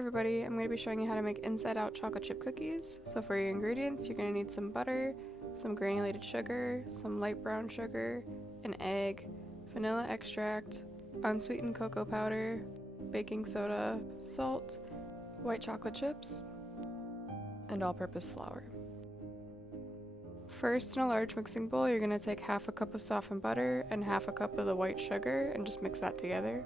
everybody, I'm going to be showing you how to make inside out chocolate chip cookies. So for your ingredients, you're going to need some butter, some granulated sugar, some light brown sugar, an egg, vanilla extract, unsweetened cocoa powder, baking soda, salt, white chocolate chips, and all-purpose flour. First, in a large mixing bowl, you're going to take half a cup of softened butter and half a cup of the white sugar and just mix that together.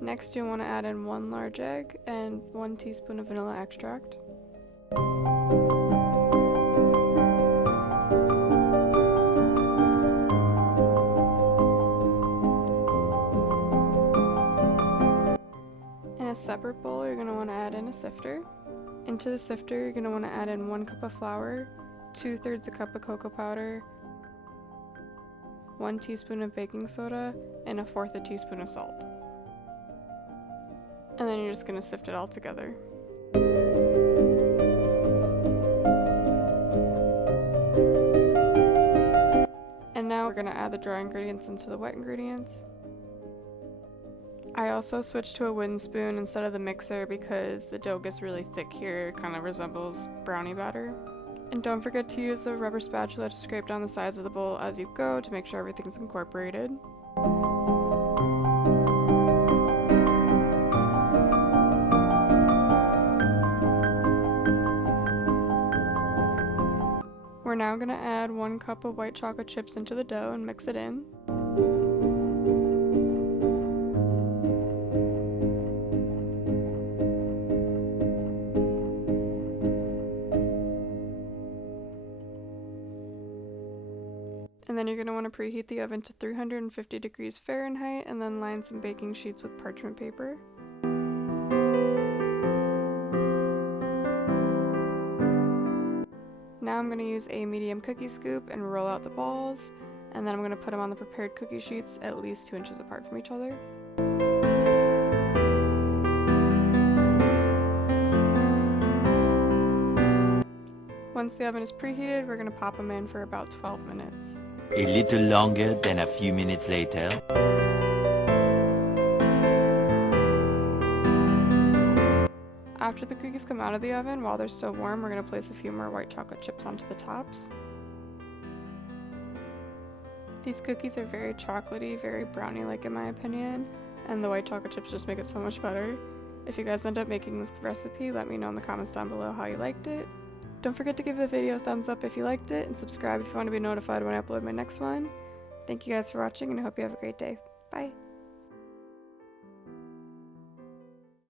Next, you'll want to add in 1 large egg and 1 teaspoon of vanilla extract. In a separate bowl, you're going to want to add in a sifter. Into the sifter, you're going to want to add in 1 cup of flour, 2/3 a cup of cocoa powder, 1 teaspoon of baking soda, and 1/4 a teaspoon of salt. And then you're just going to sift it all together. And now we're going to add the dry ingredients into the wet ingredients. I also switched to a wooden spoon instead of the mixer because the dough gets really thick here, it kind of resembles brownie batter. And don't forget to use a rubber spatula to scrape down the sides of the bowl as you go to make sure everything's incorporated. We're now going to add 1 cup of white chocolate chips into the dough and mix it in. And then you're going to want to preheat the oven to 350 degrees Fahrenheit and then line some baking sheets with parchment paper. Now I'm going to use a medium cookie scoop and roll out the balls, and then I'm going to put them on the prepared cookie sheets at least 2 inches apart from each other. Once the oven is preheated, we're going to pop them in for about 12 minutes. A little longer than a few minutes later. After the cookies come out of the oven, while they're still warm, we're going to place a few more white chocolate chips onto the tops. These cookies are very chocolatey, very brownie-like in my opinion, and the white chocolate chips just make it so much better. If you guys end up making this recipe, let me know in the comments down below how you liked it. Don't forget to give the video a thumbs up if you liked it, and subscribe if you want to be notified when I upload my next one. Thank you guys for watching, and I hope you have a great day. Bye!